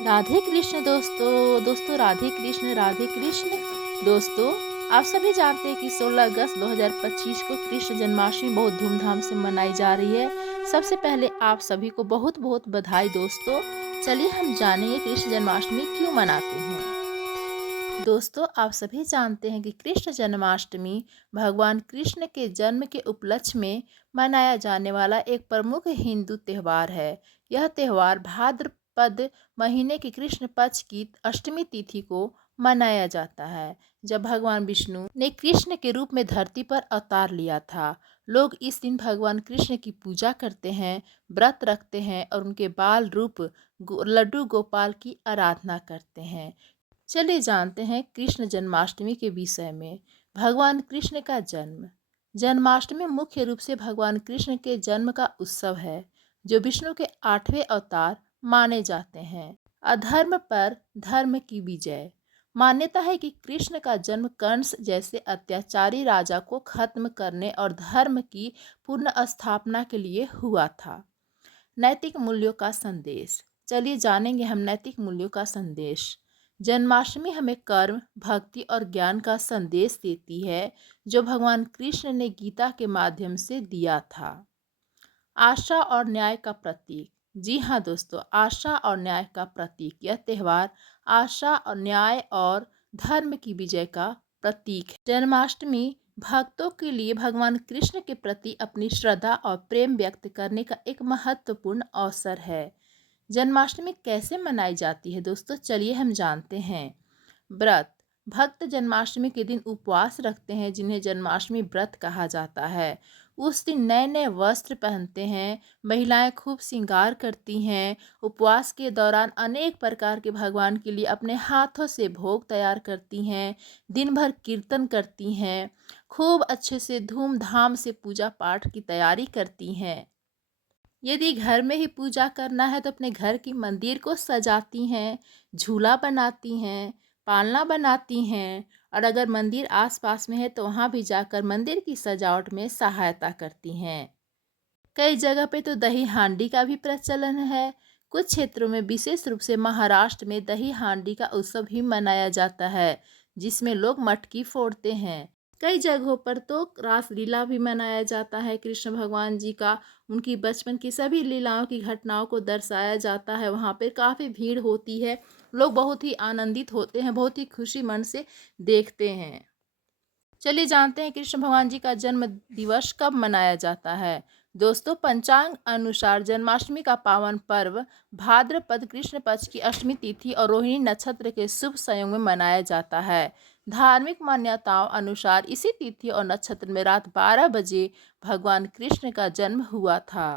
राधे कृष्ण दोस्तों राधे कृष्ण दोस्तों। आप सभी जानते हैं कि 16 अगस्त 2025 को कृष्ण जन्माष्टमी बहुत धूमधाम से मनाई जा रही है। सबसे पहले आप सभी को बहुत बहुत बधाई दोस्तों। चलिए हम जानेंगे कृष्ण जन्माष्टमी क्यों मनाते हैं। दोस्तों, आप सभी जानते हैं कि कृष्ण जन्माष्टमी भगवान कृष्ण के जन्म के उपलक्ष्य में मनाया जाने वाला एक प्रमुख हिंदू त्यौहार है। यह त्यौहार भाद्रपद महीने की कृष्ण पक्ष की अष्टमी तिथि को मनाया जाता है, जब भगवान विष्णु ने कृष्ण के रूप में धरती पर अवतार लिया था। लोग इस दिन भगवान कृष्ण की पूजा करते हैं, व्रत रखते हैं और उनके बाल रूप लड्डू गोपाल की आराधना करते हैं। चलिए जानते हैं कृष्ण जन्माष्टमी के विषय में। भगवान कृष्ण का जन्म। जन्माष्टमी मुख्य रूप से भगवान कृष्ण के जन्म का उत्सव है, जो विष्णु के 8वें अवतार माने जाते हैं। अधर्म पर धर्म की विजय। मान्यता है कि कृष्ण का जन्म कंस जैसे अत्याचारी राजा को खत्म करने और धर्म की पुनः स्थापना के लिए हुआ था। नैतिक मूल्यों का संदेश। चलिए जानेंगे हम नैतिक मूल्यों का संदेश। जन्माष्टमी हमें कर्म, भक्ति और ज्ञान का संदेश देती है, जो भगवान कृष्ण ने गीता के माध्यम से दिया था। आशा और न्याय का प्रतीक। जी हाँ दोस्तों, आशा और न्याय का प्रतीक। यह त्यौहार आशा और न्याय और धर्म की विजय का प्रतीक है। जन्माष्टमी भक्तों के लिए भगवान कृष्ण के प्रति अपनी श्रद्धा और प्रेम व्यक्त करने का एक महत्वपूर्ण अवसर है। जन्माष्टमी कैसे मनाई जाती है दोस्तों, चलिए हम जानते हैं। व्रत। भक्त जन्माष्टमी के दिन उपवास रखते हैं, जिन्हें जन्माष्टमी व्रत कहा जाता है। उस दिन नए नए वस्त्र पहनते हैं, महिलाएं खूब श्रृंगार करती हैं। उपवास के दौरान अनेक प्रकार के भगवान के लिए अपने हाथों से भोग तैयार करती हैं, दिन भर कीर्तन करती हैं, खूब अच्छे से धूमधाम से पूजा पाठ की तैयारी करती हैं। यदि घर में ही पूजा करना है तो अपने घर की मंदिर को सजाती हैं, झूला बनाती हैं, पालना बनाती हैं, और अगर मंदिर आसपास में है तो वहाँ भी जाकर मंदिर की सजावट में सहायता करती हैं। कई जगह पे तो दही हांडी का भी प्रचलन है। कुछ क्षेत्रों में, विशेष रूप से महाराष्ट्र में, दही हांडी का उत्सव भी मनाया जाता है, जिसमें लोग मटकी फोड़ते हैं। कई जगहों पर तो रासलीला भी मनाया जाता है। कृष्ण भगवान जी का, उनकी बचपन की सभी लीलाओं की घटनाओं को दर्शाया जाता है। वहाँ पे काफ़ी भीड़ होती है, लोग बहुत ही आनंदित होते हैं, बहुत ही खुशी मन से देखते हैं। चलिए जानते हैं कृष्ण भगवान जी का जन्म दिवस कब मनाया जाता है। दोस्तों, पंचांग अनुसार जन्माष्टमी का पावन पर्व भाद्रपद कृष्ण पक्ष की अष्टमी तिथि और रोहिणी नक्षत्र के शुभ संयोग में मनाया जाता है। धार्मिक मान्यताओं अनुसार इसी तिथि और नक्षत्र में रात 12 बजे भगवान कृष्ण का जन्म हुआ था।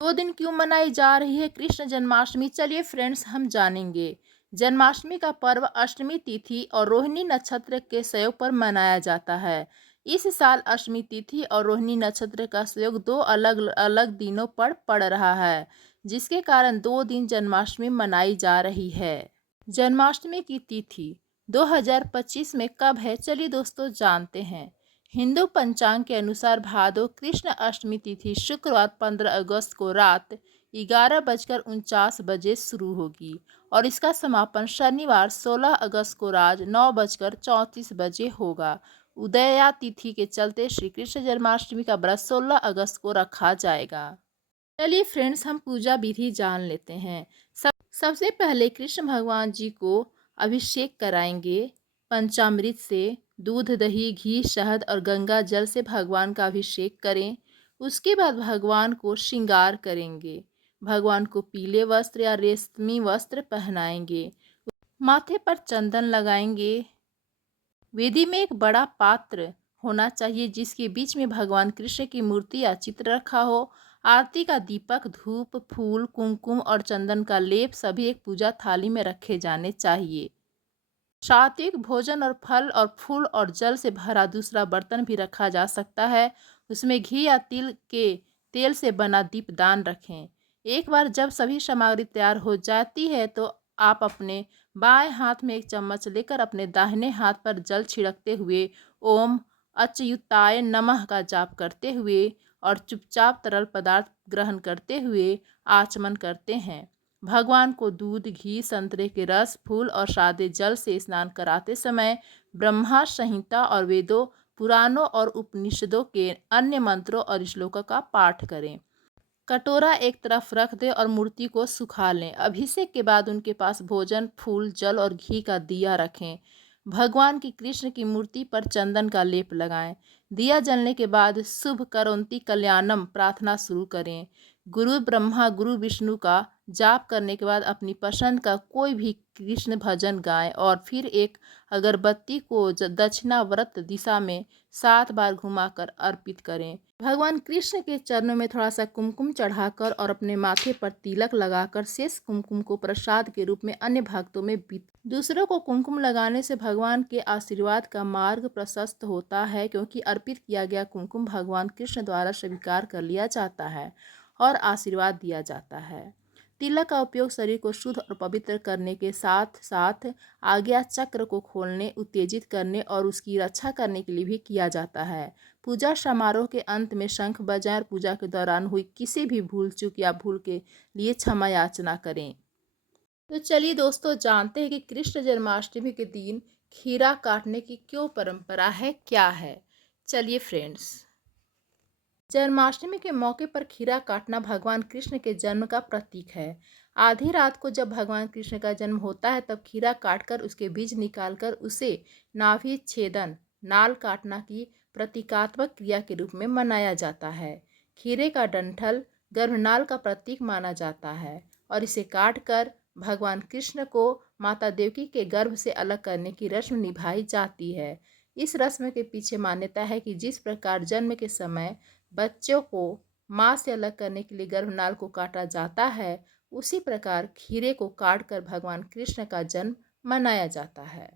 2 दिन क्यों मनाई जा रही है कृष्ण जन्माष्टमी, चलिए फ्रेंड्स हम जानेंगे। जन्माष्टमी का पर्व अष्टमी तिथि और रोहिणी नक्षत्र के संयोग पर मनाया जाता है। इस साल अष्टमी तिथि और रोहिणी नक्षत्र का संयोग 2 अलग अलग दिनों पर पड़ रहा है, जिसके कारण 2 दिन जन्माष्टमी मनाई जा रही है। जन्माष्टमी की तिथि 2025 में कब है, चलिए दोस्तों जानते हैं। हिंदू पंचांग के अनुसार भादो कृष्ण अष्टमी तिथि शुक्रवार 15 अगस्त को रात 11:49 शुरू होगी और इसका समापन शनिवार 16 अगस्त को रात 9:34 होगा। उदया तिथि के चलते श्री कृष्ण जन्माष्टमी का व्रत 16 अगस्त को रखा जाएगा। चलिए फ्रेंड्स, हम पूजा विधि जान लेते हैं। सबसे पहले कृष्ण भगवान जी को अभिषेक कराएंगे पंचामृत से। दूध, दही, घी, शहद और गंगा जल से भगवान का अभिषेक करें। उसके बाद भगवान को श्रृंगार करेंगे। भगवान को पीले वस्त्र या रेशमी वस्त्र पहनाएंगे। माथे पर चंदन लगाएंगे। वेदी में एक बड़ा पात्र होना चाहिए, जिसके बीच में भगवान कृष्ण की मूर्ति या चित्र रखा हो। आरती का दीपक, धूप, फूल, कुमकुम और चंदन का लेप सभी एक पूजा थाली में रखे जाने चाहिए। सात्विक भोजन और फल और फूल और जल से भरा दूसरा बर्तन भी रखा जा सकता है। उसमें घी या तिल के तेल से बना दीपदान रखें। एक बार जब सभी सामग्री तैयार हो जाती है तो आप अपने बाएं हाथ में एक चम्मच लेकर अपने दाहिने हाथ पर जल छिड़कते हुए ओम अच्युताय नमः का जाप करते हुए और चुपचाप तरल पदार्थ ग्रहण करते हुए आचमन करते हैं। भगवान को दूध, घी, संतरे के रस, फूल और सादे जल से स्नान कराते समय ब्रह्मा संहिता और वेदों, पुराणों और उपनिषदों के अन्य मंत्रों और श्लोकों का पाठ करें। कटोरा एक तरफ रख दें और मूर्ति को सुखा लें। अभिषेक के बाद उनके पास भोजन, फूल, जल और घी का दिया रखें। भगवान की कृष्ण की मूर्ति पर चंदन का लेप लगाएं। दिया जलने के बाद शुभ करोति कल्याणम प्रार्थना शुरू करें। गुरु ब्रह्मा गुरु विष्णु का जाप करने के बाद अपनी पसंद का कोई भी कृष्ण भजन गाएं और फिर एक अगरबत्ती को दक्षिणावर्त दिशा में 7 बार घुमाकर अर्पित करें। भगवान कृष्ण के चरणों में थोड़ा सा कुमकुम चढ़ाकर और अपने माथे पर तिलक लगाकर शेष कुमकुम को प्रसाद के रूप में अन्य भक्तों में दूसरों को कुमकुम लगाने से भगवान के आशीर्वाद का मार्ग प्रशस्त होता है, क्योंकि अर्पित किया गया कुमकुम भगवान कृष्ण द्वारा स्वीकार कर लिया जाता है और आशीर्वाद दिया जाता है। तिलक का उपयोग शरीर को शुद्ध और पवित्र करने के साथ साथ आज्ञा चक्र को खोलने, उत्तेजित करने और उसकी रक्षा करने के लिए भी किया जाता है। पूजा समारोह के अंत में शंख बजाएं और पूजा के दौरान हुई किसी भी भूल चूक या भूल के लिए क्षमा याचना करें। तो चलिए दोस्तों, जानते हैं कि कृष्ण जन्माष्टमी के दिन खीरा काटने की क्यों परंपरा है, क्या है। चलिए फ्रेंड्स, जन्माष्टमी के मौके पर खीरा काटना भगवान कृष्ण के जन्म का प्रतीक है। आधी रात को जब भगवान कृष्ण का जन्म होता है तब खीरा काटकर उसके बीज निकालकर उसे नाभि छेदन, नाल काटना की प्रतीकात्मक क्रिया के रूप में मनाया जाता है। खीरे का डंठल गर्भनाल का प्रतीक माना जाता है और इसे काटकर भगवान कृष्ण को माता देवकी के गर्भ से अलग करने की रस्म निभाई जाती है। इस रस्म के पीछे मान्यता है कि जिस प्रकार जन्म के समय बच्चों को माँ से अलग करने के लिए गर्भनाल को काटा जाता है, उसी प्रकार खीरे को काटकर भगवान कृष्ण का जन्म मनाया जाता है।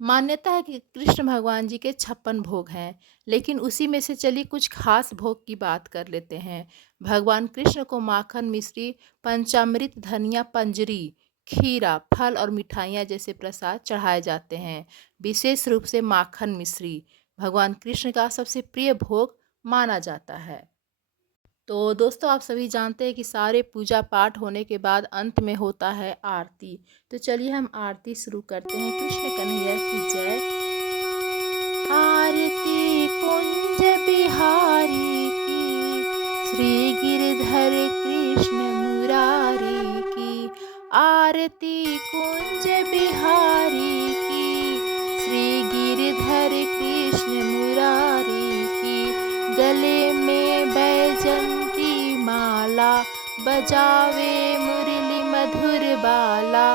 मान्यता है कि कृष्ण भगवान जी के 56 भोग हैं, लेकिन उसी में से चलिए कुछ खास भोग की बात कर लेते हैं। भगवान कृष्ण को माखन, मिश्री, पंचामृत, धनिया, पंजरी, खीरा, फल और मिठाइयाँ जैसे प्रसाद चढ़ाए जाते हैं। विशेष रूप से माखन मिश्री भगवान कृष्ण का सबसे प्रिय भोग माना जाता है। तो दोस्तों, आप सभी जानते हैं कि सारे पूजा पाठ होने के बाद अंत में होता है आरती। तो चलिए हम आरती शुरू करते हैं। कृष्ण कन्हैया की जय। आरती कुंज बिहारी की, श्री गिरधर कृष्ण मुरारी की। आरती कुंज बिहारी की, श्री गिरधर कृष्ण मुरारी की। गले में बैजंती माला, बजावे मुरली मधुर बाला।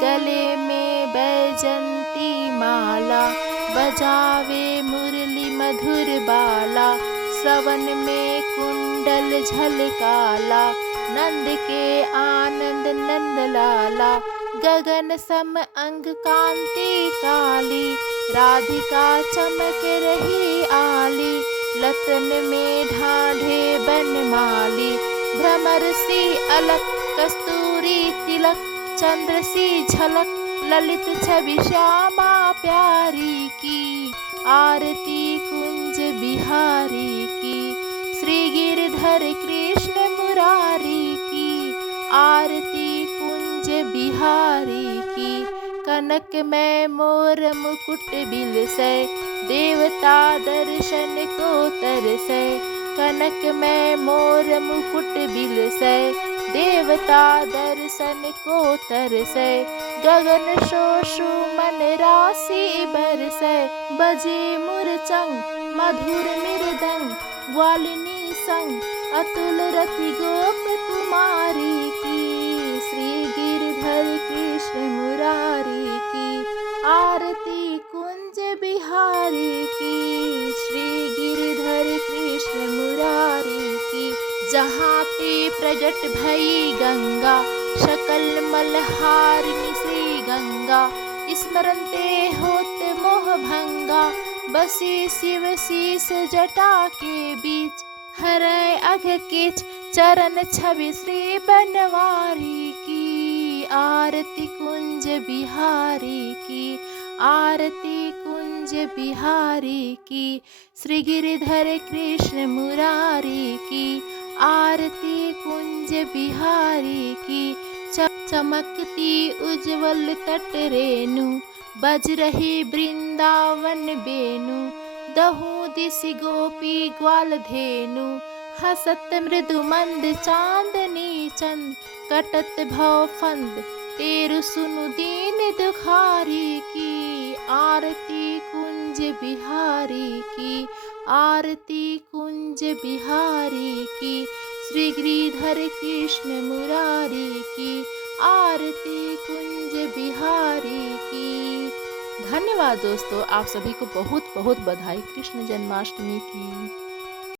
गले में बैजंती माला, बजावे मुरली मधुर बाला। श्रवण में कुंडल झलकाला, नंद के आनंद नंद लाला। गगन सम अंग कांति काली, राधिका चमक रही आली। लतन में ढाढ़े बनमाली, भ्रमर सी अलक, कस्तूरी तिलक, चंद्र सी झलक। ललित छवि श्यामा प्यारी की, आरती कुंज बिहारी की। श्री गिरधर कृष्ण मुरारी की, आरती कुंज बिहारी की। कनक में मोर मुकुट बिलसै, देवता दर्शन को तरसै। कनक में मोर मुकुट बिलसै, देवता दर्शन को तरसै। गगन शोषु मन राशि बरसै, बजे मुरचंग मधुर मृदंग। ग्वालिनी संग अतुल रति गोप कुमारी की, श्री गिरधर कृष्ण मुरारी की। आरती कुंज बिहारी की, श्री गिरधर कृष्ण मुरारी की। जहाँ ते प्रगट भई गंगा, सकल मलहारिणी श्री गंगा। स्मरन्ते होत मोह भंगा, बसी शिव शीस जटा के बीच। हरै अघ किच चरण छवि श्री बनवारी की, आरती कुंज बिहारी की। आरती कुंज बिहारी की, श्री गिरधर कृष्ण मुरारी की। आरती कुंज बिहारी की, चमकती उज्जवल तट रेणु, बज रही वृंदावन बेनु। दहु दिस गोपी ग्वाल धेनु, हसत मृदु मंद चांदनी चंद। कटत भव फंद तेरु सुनु दीन दुखारी की, आरती कुंज बिहारी की, आरती कुंज बिहारी की। श्री गिरिधर कृष्ण मुरारी की, आरती कुंज बिहारी की। धन्यवाद दोस्तों, आप सभी को बहुत बहुत बधाई कृष्ण जन्माष्टमी की।